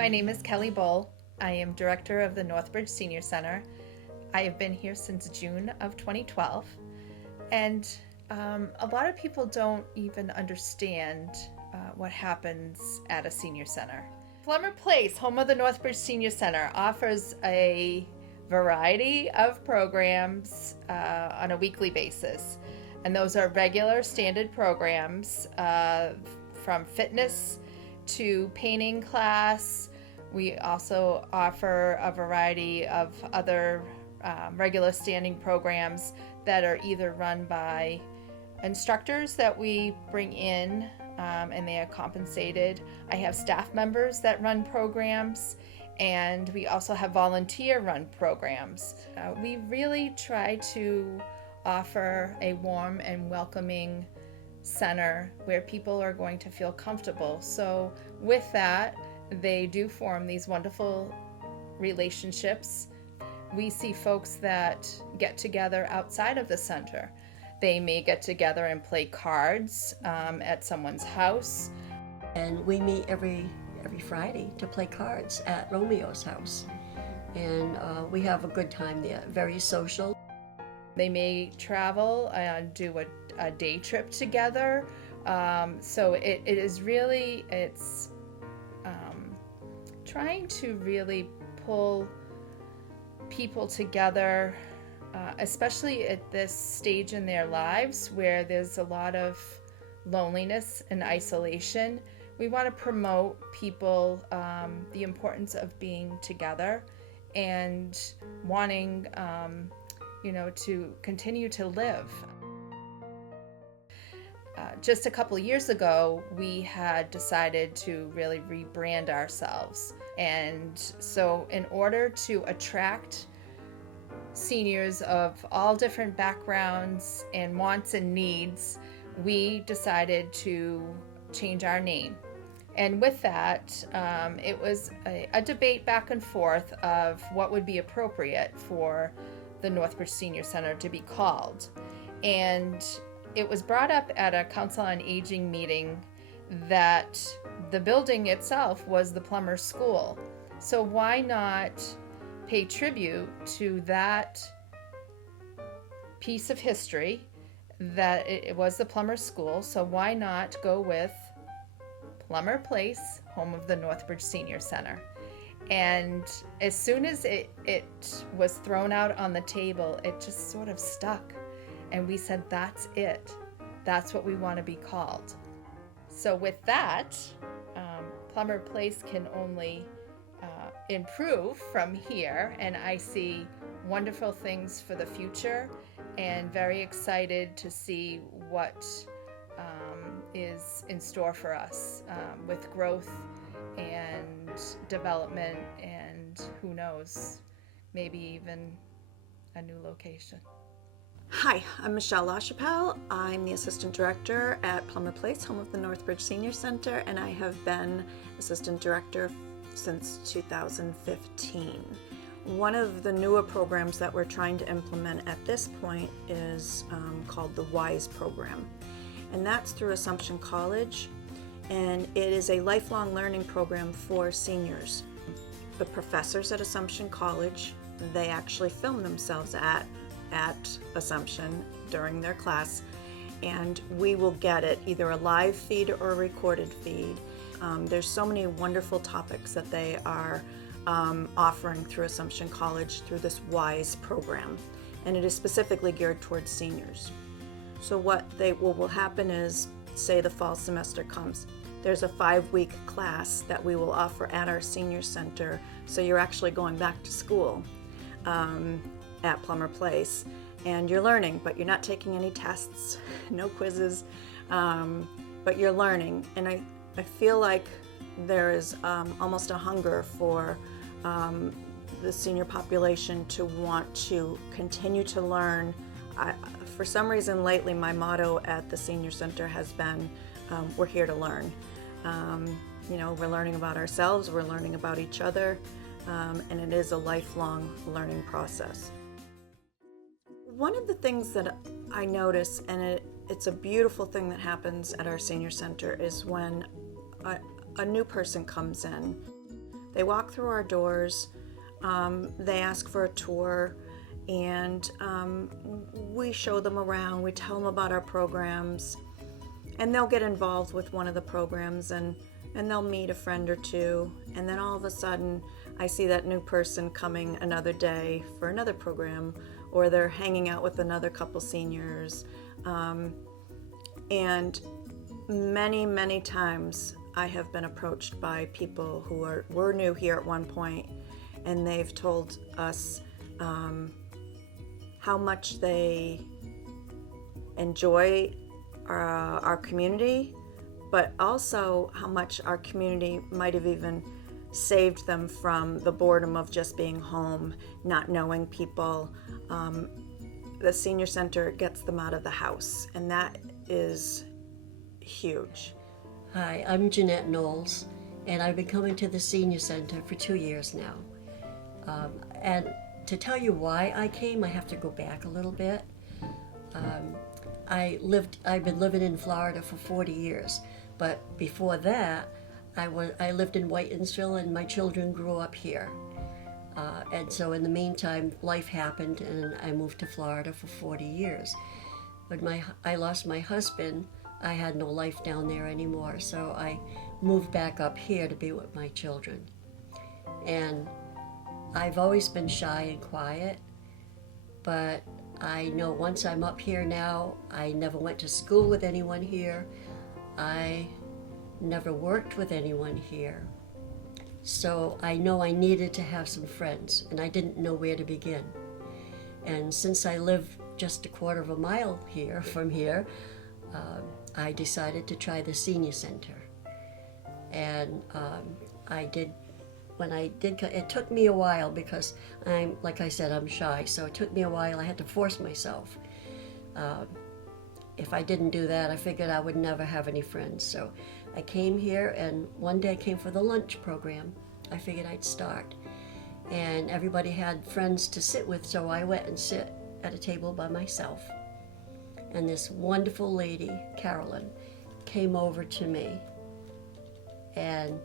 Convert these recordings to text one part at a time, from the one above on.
my name is Kelly Bull. I am director of the Northbridge Senior Center. I have been here since June of 2012, and a lot of people don't even understand what happens at a senior center. Plummer Place, home of the Northbridge Senior Center, offers a variety of programs on a weekly basis, and those are regular standard programs from fitness to painting class. We also offer a variety of other regular standing programs that are either run by instructors that we bring in and they are compensated. I have staff members that run programs, and we also have volunteer run programs. We really try to offer a warm and welcoming center where people are going to feel comfortable. So with that, they do form these wonderful relationships. We see folks that get together outside of the center. They may get together and play cards at someone's house. And we meet every Friday to play cards at Romeo's house. And we have a good time there, very social. They may travel and do a day trip together. So it is really, it's trying to really pull people together, especially at this stage in their lives where there's a lot of loneliness and isolation. We want to promote people the importance of being together and wanting to continue to live. Just a couple years ago, we had decided to really rebrand ourselves. And so in order to attract seniors of all different backgrounds and wants and needs, we decided to change our name. And with that, it was a debate back and forth of what would be appropriate for the Northbridge Senior Center to be called. And it was brought up at a Council on Aging meeting that the building itself was the Plummer School. So why not pay tribute to that piece of history that it was the Plummer School? So why not go with Plummer Place, home of the Northbridge Senior Center? And as soon as it was thrown out on the table, it just sort of stuck. And we said, that's it. That's what we want to be called. So with that, Plummer Place can only improve from here. And I see wonderful things for the future and very excited to see what is in store for us with growth and development, and who knows, maybe even a new location. Hi, I'm Michelle LaChapelle. I'm the Assistant Director at Plummer Place, home of the Northbridge Senior Center, and I have been Assistant Director since 2015. One of the newer programs that we're trying to implement at this point is called the WISE program, and that's through Assumption College, and it is a lifelong learning program for seniors. The professors at Assumption College, they actually film themselves at Assumption during their class, and we will get it either a live feed or a recorded feed. There's so many wonderful topics that they are offering through Assumption College through this WISE program, and it is specifically geared towards seniors. So what will happen is, say the fall semester comes, there's a 5-week class that we will offer at our senior center, so you're actually going back to school at Plummer Place, and you're learning, but you're not taking any tests, no quizzes, but you're learning. And I feel like there is almost a hunger for the senior population to want to continue to learn. For some reason lately, my motto at the senior center has been, we're here to learn. We're learning about ourselves, we're learning about each other, and it is a lifelong learning process. One of the things that I notice, and it's a beautiful thing that happens at our senior center, is when a new person comes in, They walk through our doors, they ask for a tour, and we show them around, we tell them about our programs, and they'll get involved with one of the programs, and they'll meet a friend or two, and then all of a sudden I see that new person coming another day for another program, or they're hanging out with another couple seniors. And many times I have been approached by people who were new here at one point, and they've told us how much they enjoy our community, but also how much our community might have even saved them from the boredom of just being home, not knowing people. The senior center gets them out of the house, and that is huge. Hi, I'm Jeanette Knowles, and I've been coming to the senior center for 2 years now. And to tell you why I came, I have to go back a little bit. I've been living in Florida for 40 years, but before that, I lived in Whitensville, and my children grew up here. And so in the meantime, life happened, and I moved to Florida for 40 years. When I lost my husband, I had no life down there anymore, so I moved back up here to be with my children. And I've always been shy and quiet, but I know once I'm up here now, I never went to school with anyone here. I never worked with anyone here. So I know I needed to have some friends, and I didn't know where to begin. And since I live just a quarter of a mile from here, I decided to try the senior center. And it took me a while because like I said, I'm shy, so it took me a while. I had to force myself. If I didn't do that, I figured I would never have any friends. So I came here, and one day I came for the lunch program. I figured I'd start. And everybody had friends to sit with, so I went and sit at a table by myself. And this wonderful lady, Carolyn, came over to me, and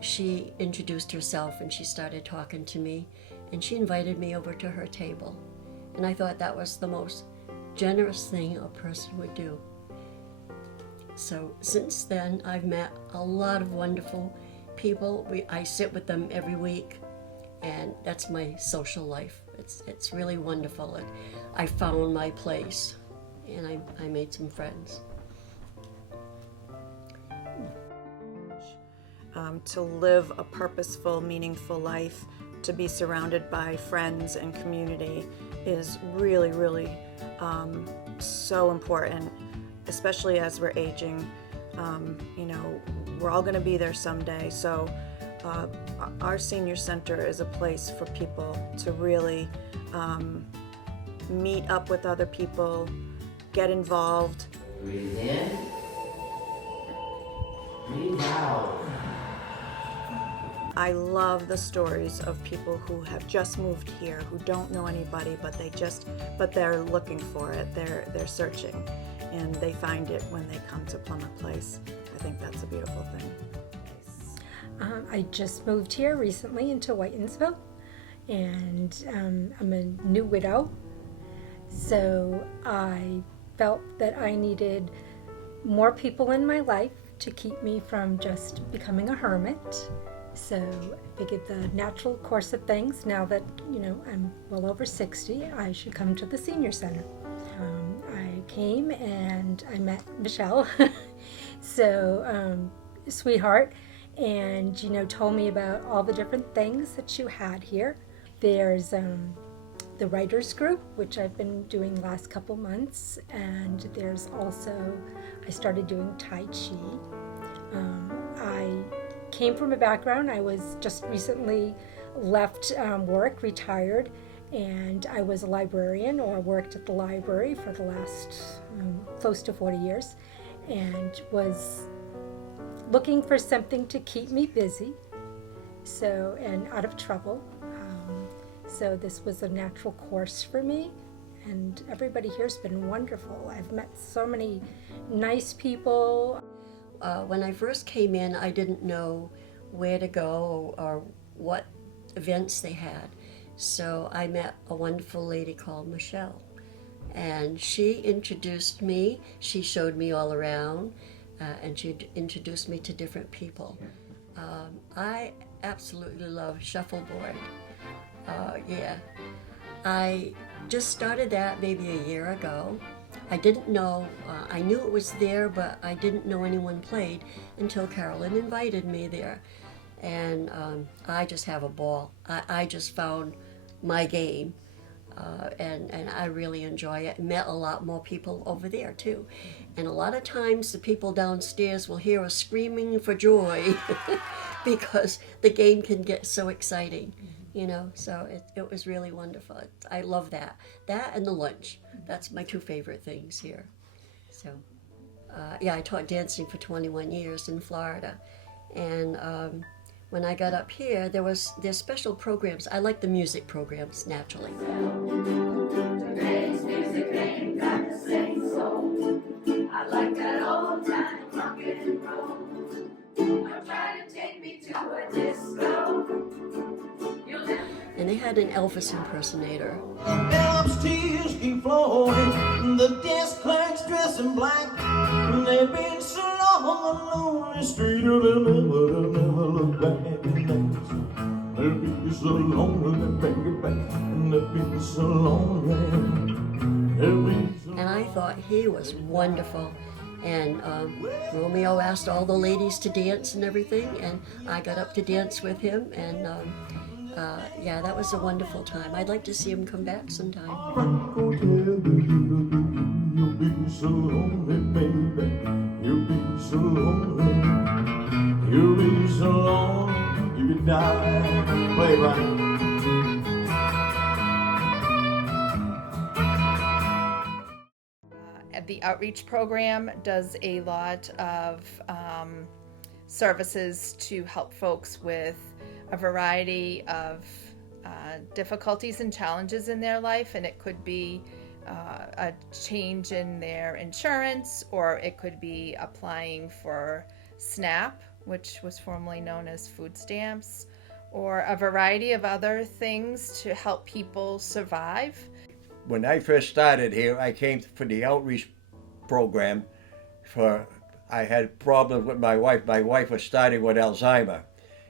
she introduced herself, and she started talking to me, and she invited me over to her table. And I thought that was the most generous thing a person would do. So since then, I've met a lot of wonderful people. I sit with them every week, and that's my social life. It's really wonderful. And I found my place, and I made some friends. To live a purposeful, meaningful life, to be surrounded by friends and community is really so important, especially as we're aging. We're all going to be there someday, so our senior center is a place for people to really meet up with other people, get involved. Breathe in. Breathe out. I love the stories of people who have just moved here, who don't know anybody, but they're looking for it. They're searching, and they find it when they come to Plummer Place. I think that's a beautiful thing. I just moved here recently into Whitensville, and I'm a new widow, so I felt that I needed more people in my life to keep me from just becoming a hermit. So I figured the natural course of things, now that I'm well over 60, I should come to the senior center. I came and I met Michelle, so sweetheart, and told me about all the different things that you had here. There's the writers group, which I've been doing the last couple months, and there's also, I started doing Tai Chi. I came from a background, I was just recently left work, retired, and I was a librarian, or worked at the library for the last close to 40 years, and was looking for something to keep me busy, and out of trouble. So this was a natural course for me, and everybody here's been wonderful. I've met so many nice people. When I first came in, I didn't know where to go or what events they had. So I met a wonderful lady called Michelle, and she introduced me. She showed me all around, and she introduced me to different people. I absolutely love shuffleboard. Yeah, I just started that maybe a year ago. I didn't know, I knew it was there, but I didn't know anyone played until Carolyn invited me there. And I just have a ball. I just found my game, and I really enjoy it. Met a lot more people over there too. And a lot of times the people downstairs will hear us screaming for joy because the game can get so exciting. So it was really wonderful. I love that. That and the lunch. That's my two favorite things here. So, yeah, I taught dancing for 21 years in Florida. And when I got up here, there's special programs. I like the music programs, naturally. Today's music ain't got the same soul. I like that old time rock and roll. Don't try to take me to a disco. And they had an Elvis impersonator. Elvis tears keep flowing. The desk clerks dressed in black. They've been so long on the lonely street. They'll never look back and dance. They'll be so lonely, baby, and they'll be so lonely. And I thought he was wonderful. And Romeo asked all the ladies to dance and everything, and I got up to dance with him, and yeah, that was a wonderful time. I'd like to see him come back sometime. You'll be so lonely, baby. You'll be so lonely. You'll be so lonely. You could die. Play it, Ronnie. The outreach program does a lot of services to help folks with a variety of difficulties and challenges in their life, and it could be a change in their insurance, or it could be applying for SNAP, which was formerly known as food stamps, or a variety of other things to help people survive. When I first started here, I came for the outreach program. I had problems with my wife. My wife was starting with Alzheimer,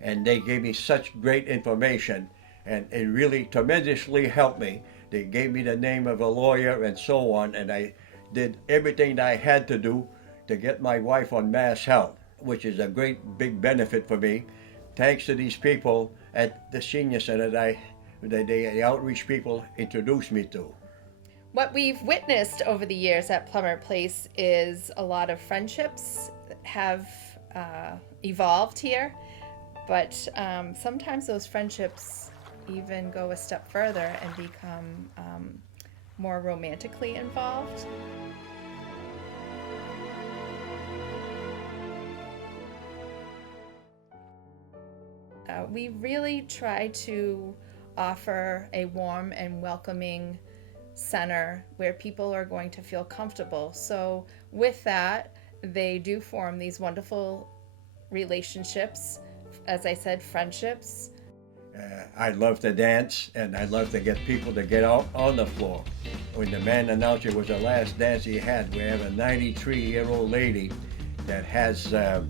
and they gave me such great information, and it really tremendously helped me. They gave me the name of a lawyer and so on, and I did everything that I had to do to get my wife on Mass Health, which is a great big benefit for me. Thanks to these people at the senior center that the outreach people introduced me to. What we've witnessed over the years at Plummer Place is a lot of friendships have evolved here, but sometimes those friendships even go a step further and become more romantically involved. We really try to offer a warm and welcoming center where people are going to feel comfortable. So with that, they do form these wonderful relationships, as I said, friendships. I love to dance, and I love to get people to get out on the floor. When the man announced it was the last dance he had, we have a 93-year-old lady that has a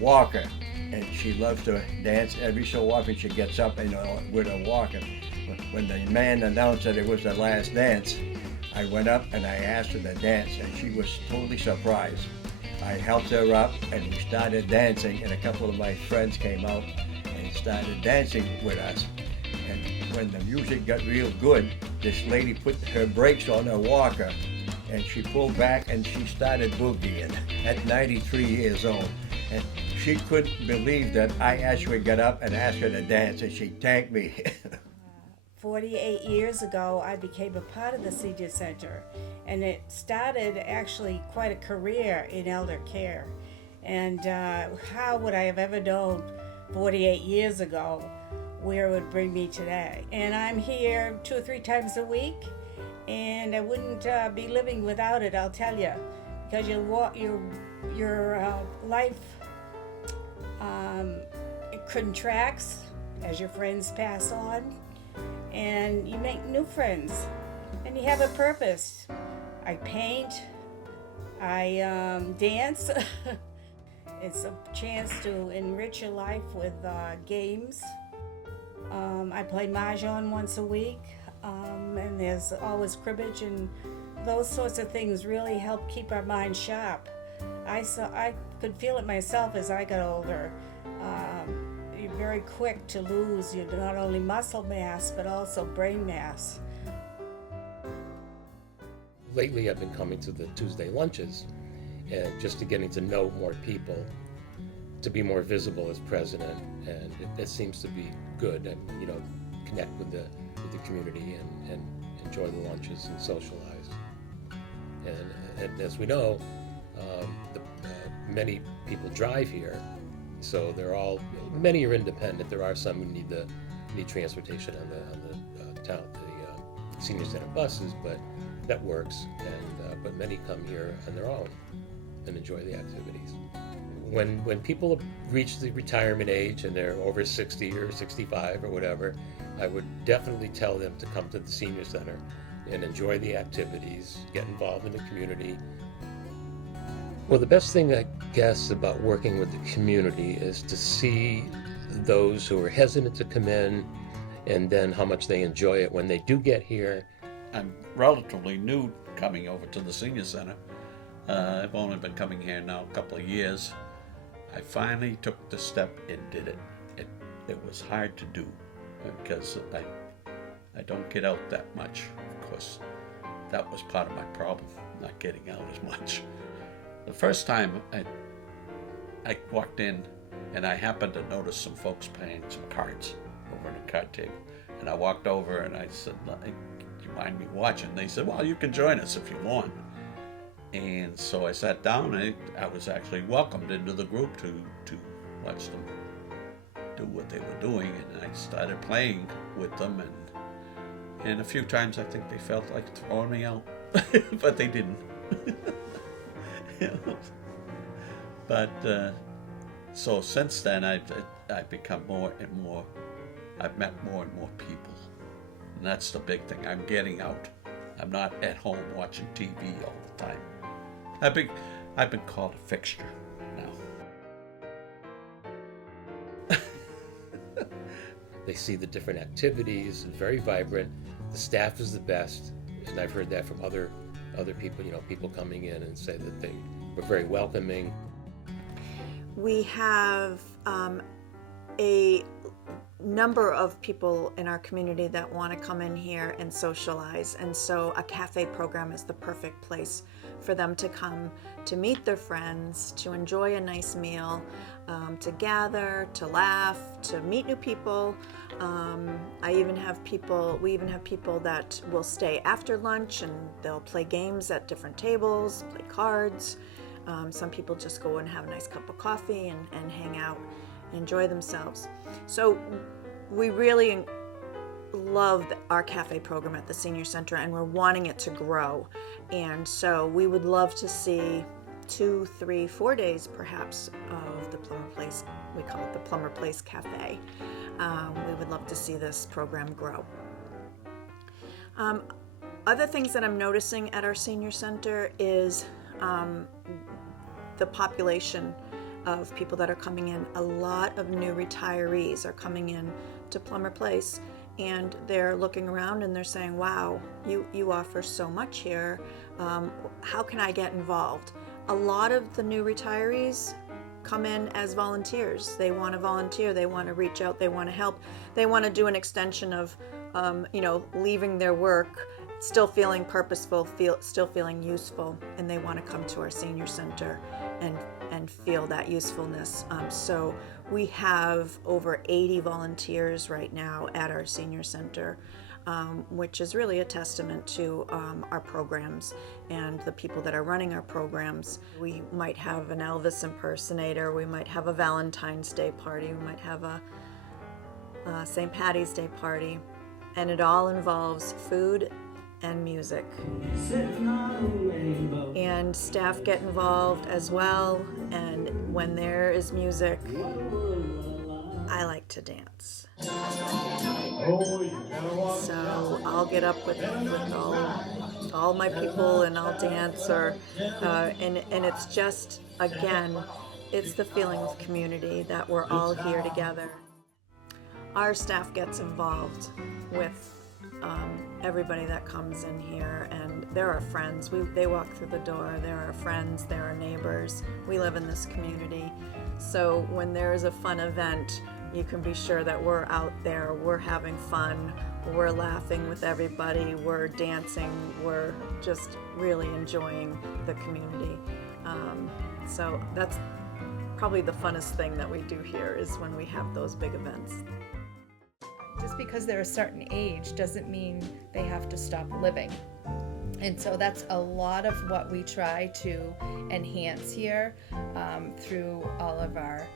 walker, and she loves to dance. Every so often she gets up with a walker. When the man announced that it was the last dance, I went up and I asked her to dance, and she was totally surprised. I helped her up, and we started dancing, and a couple of my friends came out and started dancing with us. And when the music got real good, this lady put her brakes on her walker, and she pulled back and she started boogieing at 93 years old. And she couldn't believe that I actually got up and asked her to dance, and she thanked me. 48 years ago, I became a part of the senior center, and it started actually quite a career in elder care. And how would I have ever known 48 years ago where it would bring me today? And I'm here 2 or 3 times a week, and I wouldn't be living without it, I'll tell you, because your life contracts as your friends pass on, and you make new friends, and you have a purpose. I paint, I dance. It's a chance to enrich your life with games. I play mahjong once a week, and there's always cribbage, and those sorts of things really help keep our mind sharp. I could feel it myself as I got older. You're very quick to lose your not only muscle mass but also brain mass. Lately I've been coming to the Tuesday lunches and just to getting to know more people, to be more visible as president, and it seems to be good, and connect with the community and enjoy the lunches and socialize. And as we know, many people drive here, so many are independent. There are some who need transportation on the senior center buses, but that works. But many come here on their own and enjoy the activities. When people reach the retirement age and they're over 60 or 65 or whatever, I would definitely tell them to come to the senior center and enjoy the activities, get involved in the community. Well, the best thing, I guess, about working with the community is to see those who are hesitant to come in, and then how much they enjoy it when they do get here. I'm relatively new coming over to the senior center. I've only been coming here now a couple of years. I finally took the step and did it. It was hard to do because I don't get out that much. Of course, that was part of my problem, not getting out as much. The first time I walked in, and I happened to notice some folks playing some cards over on a card table. And I walked over and I said, "Do you mind me watching?" They said, "Well, you can join us if you want." And so I sat down, and I was actually welcomed into the group to watch them do what they were doing. And I started playing with them, and a few times I think they felt like throwing me out, but they didn't. But so since then I've become more and more, I've met more and more people, and that's the big thing. I'm getting out. I'm not at home watching TV all the time. I've been called a fixture now. They see the different activities, very vibrant. The staff is the best, and I've heard that from other people, people coming in and say that they were very welcoming. We have a number of people in our community that want to come in here and socialize, and so a cafe program is the perfect place for them to come to meet their friends, to enjoy a nice meal, to gather, to laugh, to meet new people. We even have people that will stay after lunch, and they'll play games at different tables, play cards. Some people just go and have a nice cup of coffee and hang out and enjoy themselves. So we really love our cafe program at the senior center, and we're wanting it to grow. And so we would love to see 2, 3, 4 days perhaps of the Plummer Place. We call it the Plummer Place Cafe. We would love to see this program grow. Other things that I'm noticing at our senior center is the population of people that are coming in. A lot of new retirees are coming in to Plummer Place, and they're looking around and they're saying, "Wow, you offer so much here. How can I get involved?" A lot of the new retirees come in as volunteers. They want to volunteer, they want to reach out, they want to help, they want to do an extension of leaving their work, still feeling purposeful, still feeling useful, and they want to come to our senior center and feel that usefulness. So we have over 80 volunteers right now at our senior center, which is really a testament to our programs and the people that are running our programs. We might have an Elvis impersonator, we might have a Valentine's Day party, we might have a St. Patty's Day party, and it all involves food and music. And staff get involved as well, and when there is music, I like to dance. Oh, you gotta walk So I'll get up with all my people and I'll dance, and it's just, again, it's the feeling of community that we're all here together. Our staff gets involved with everybody that comes in here, and they're our friends. They walk through the door, they're our friends, they're our neighbors. We live in this community. So when there is a fun event, you can be sure that we're out there, we're having fun, we're laughing with everybody, we're dancing, we're just really enjoying the community. So that's probably the funnest thing that we do here, is when we have those big events. Just because they're a certain age doesn't mean they have to stop living. And so that's a lot of what we try to enhance here through all of our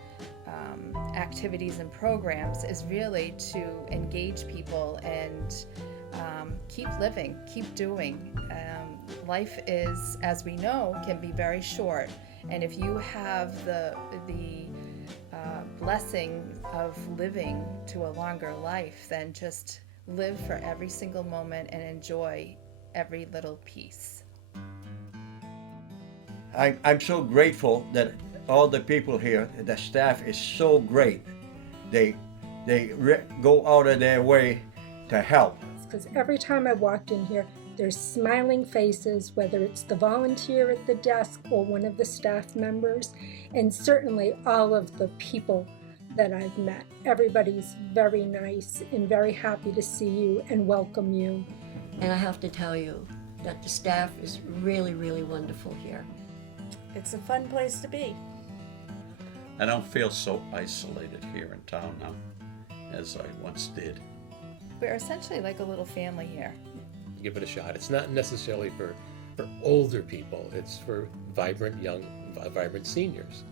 activities and programs, is really to engage people and keep living, keep doing. Life is, as we know, can be very short, and if you have the blessing of living to a longer life, then just live for every single moment and enjoy every little piece. I'm so grateful that all the people here, the staff is so great. They go out of their way to help. Because every time I walked in here, there's smiling faces, whether it's the volunteer at the desk or one of the staff members, and certainly all of the people that I've met. Everybody's very nice and very happy to see you and welcome you. And I have to tell you that the staff is really, really wonderful here. It's a fun place to be. I don't feel so isolated here in town now as I once did. We're essentially like a little family here. Give it a shot. It's not necessarily for older people. It's for vibrant seniors.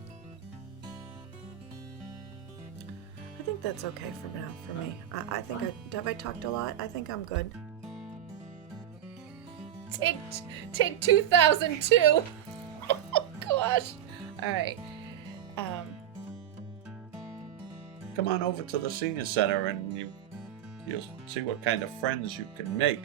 I think that's okay for now for me. I think have I talked a lot? I think I'm good. Take 2002. Oh gosh. All right. Come on over to the senior center and you'll see what kind of friends you can make.